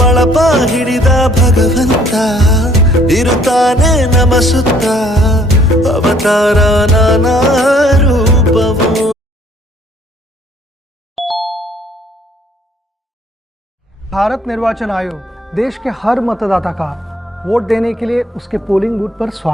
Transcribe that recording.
ಬಳಪ ಹಿಡಿದ ಭಗವಂತ ಇರುತ್ತಾನೆ ನಮ ಸುತ್ತ ಅವತಾರ ನಾನಾ ರೂಪವು. भारत निर्वाचन आयोग देश के हर मतदाता का वोट देने के लिए उसके पोलिंग बूथ पर स्वागत